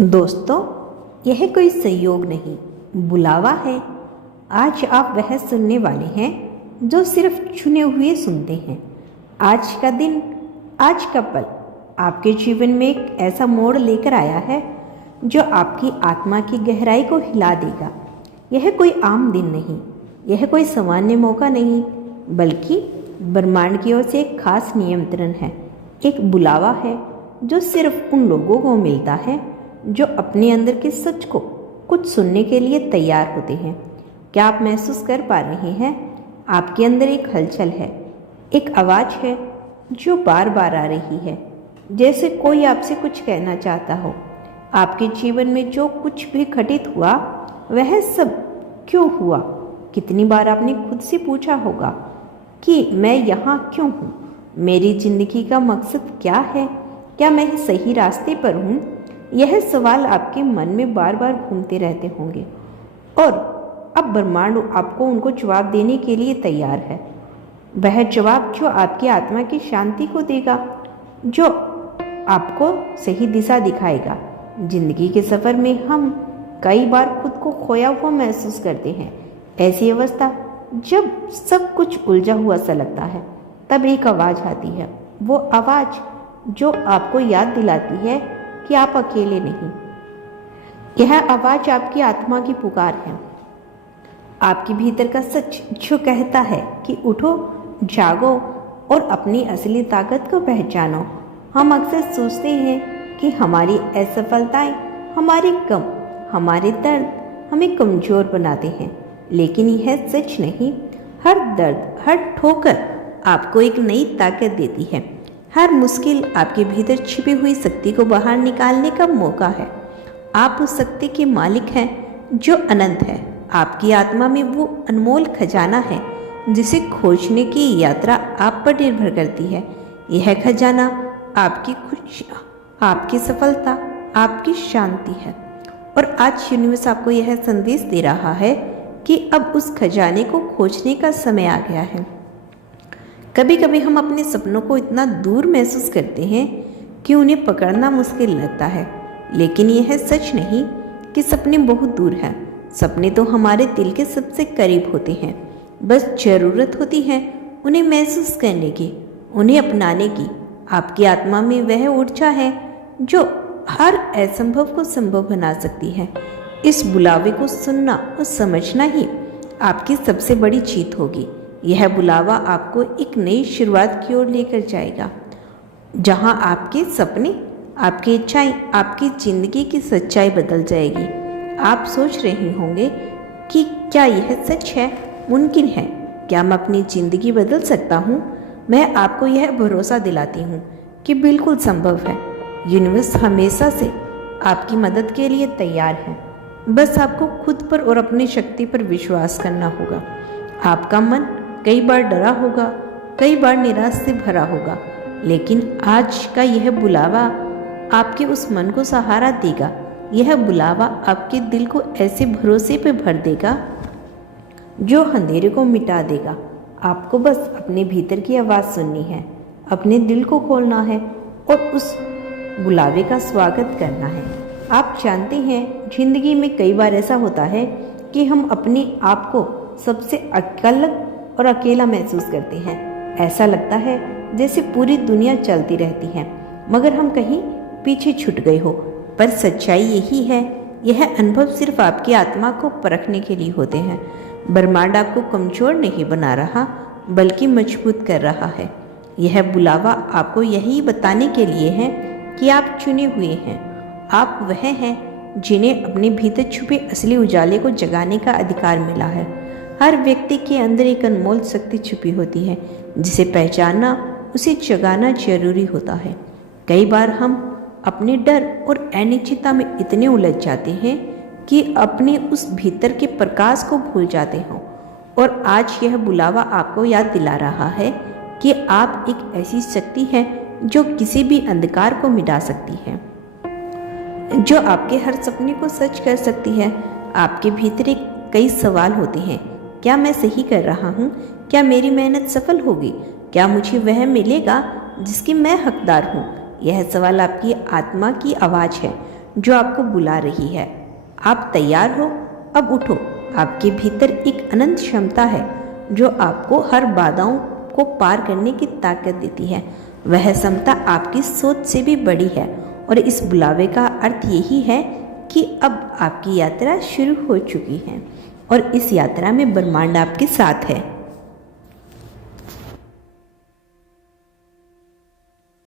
दोस्तों, यह कोई संयोग नहीं, बुलावा है। आज आप वह सुनने वाले हैं जो सिर्फ चुने हुए सुनते हैं। आज का दिन, आज का पल आपके जीवन में एक ऐसा मोड़ लेकर आया है जो आपकी आत्मा की गहराई को हिला देगा। यह कोई आम दिन नहीं, यह कोई सामान्य मौका नहीं, बल्कि ब्रह्मांड की ओर से एक खास नियंत्रण है। एक बुलावा है जो सिर्फ उन लोगों को मिलता है जो अपने अंदर के सच को कुछ सुनने के लिए तैयार होते हैं। क्या आप महसूस कर पा रहे हैं? आपके अंदर एक हलचल है, एक आवाज़ है जो बार बार आ रही है, जैसे कोई आपसे कुछ कहना चाहता हो। आपके जीवन में जो कुछ भी घटित हुआ वह सब क्यों हुआ? कितनी बार आपने खुद से पूछा होगा कि मैं यहाँ क्यों हूँ? मेरी जिंदगी का मकसद क्या है? क्या मैं सही रास्ते पर हूँ? यह सवाल आपके मन में बार बार घूमते रहते होंगे और अब ब्रह्मांड आपको उनको जवाब देने के लिए तैयार है। वह जवाब जो आपकी आत्मा की शांति को देगा, जो आपको सही दिशा दिखाएगा। जिंदगी के सफ़र में हम कई बार खुद को खोया हुआ महसूस करते हैं। ऐसी अवस्था जब सब कुछ उलझा हुआ सा लगता है, तब एक आवाज़ आती है। वो आवाज़ जो आपको याद दिलाती है कि आप अकेले नहीं। यह आवाज़ आपकी आत्मा की पुकार है, आपके भीतर का सच जो कहता है कि उठो, जागो और अपनी असली ताकत को पहचानो। हम अक्सर सोचते हैं कि हमारी असफलताएं, हमारे गम, हमारे दर्द हमें कमज़ोर बनाते हैं, लेकिन यह सच नहीं। हर दर्द, हर ठोकर आपको एक नई ताकत देती है। हर मुश्किल आपके भीतर छिपी हुई शक्ति को बाहर निकालने का मौका है। आप उस शक्ति के मालिक हैं जो अनंत है। आपकी आत्मा में वो अनमोल खजाना है जिसे खोजने की यात्रा आप पर निर्भर करती है। यह खजाना आपकी खुशी, आपकी सफलता, आपकी शांति है। और आज यूनिवर्स आपको यह संदेश दे रहा है कि अब उस खजाने को खोजने का समय आ गया है। कभी कभी हम अपने सपनों को इतना दूर महसूस करते हैं कि उन्हें पकड़ना मुश्किल लगता है, लेकिन यह सच नहीं कि सपने बहुत दूर हैं। सपने तो हमारे दिल के सबसे करीब होते हैं। बस ज़रूरत होती है उन्हें महसूस करने की, उन्हें अपनाने की। आपकी आत्मा में वह ऊर्जा है जो हर असंभव को संभव बना सकती है। इस बुलावे को सुनना और समझना ही आपकी सबसे बड़ी जीत होगी। यह बुलावा आपको एक नई शुरुआत की ओर लेकर जाएगा, जहां आपके सपने, आपकी इच्छाएं, आपकी ज़िंदगी की सच्चाई बदल जाएगी। आप सोच रहे होंगे कि क्या यह सच है, मुमकिन है? क्या मैं अपनी ज़िंदगी बदल सकता हूँ? मैं आपको यह भरोसा दिलाती हूँ कि बिल्कुल संभव है। यूनिवर्स हमेशा से आपकी मदद के लिए तैयार है। बस आपको खुद पर और अपनी शक्ति पर विश्वास करना होगा। आपका मन कई बार डरा होगा, कई बार निराश से भरा होगा, लेकिन आज का यह बुलावा आपके उस मन को सहारा देगा। यह बुलावा आपके दिल को ऐसे भरोसे पे भर देगा जो अंधेरे को मिटा देगा। आपको बस अपने भीतर की आवाज़ सुननी है, अपने दिल को खोलना है और उस बुलावे का स्वागत करना है। आप जानते हैं, जिंदगी में कई बार ऐसा होता है कि हम अपने आप को सबसे अलग और अकेला महसूस करते हैं। ऐसा लगता है जैसे पूरी दुनिया चलती रहती है, मगर हम कहीं पीछे छूट गए हो। पर सच्चाई यही है, यह अनुभव सिर्फ आपकी आत्मा को परखने के लिए होते हैं। ब्रह्मांड आपको कमज़ोर नहीं बना रहा, बल्कि मजबूत कर रहा है। यह बुलावा आपको यही बताने के लिए है कि आप चुने हुए हैं। आप वह हैं जिन्हें अपने भीतर छुपे असली उजाले को जगाने का अधिकार मिला है। हर व्यक्ति के अंदर एक अनमोल शक्ति छुपी होती है, जिसे पहचानना, उसे जगाना जरूरी होता है। कई बार हम अपने डर और अनिश्चितता में इतने उलझ जाते हैं कि अपने उस भीतर के प्रकाश को भूल जाते हो। और आज यह बुलावा आपको याद दिला रहा है कि आप एक ऐसी शक्ति है जो किसी भी अंधकार को मिटा सकती है, जो आपके हर सपने को सच कर सकती है। आपके भीतर कई सवाल होते हैं। क्या मैं सही कर रहा हूँ? क्या मेरी मेहनत सफल होगी? क्या मुझे वह मिलेगा जिसकी मैं हकदार हूँ? यह सवाल आपकी आत्मा की आवाज़ है जो आपको बुला रही है। आप तैयार हो? अब उठो। आपके भीतर एक अनंत क्षमता है जो आपको हर बाधाओं को पार करने की ताकत देती है। वह क्षमता आपकी सोच से भी बड़ी है और इस बुलावे का अर्थ यही है कि अब आपकी यात्रा शुरू हो चुकी है और इस यात्रा में ब्रह्मांड आपके साथ है।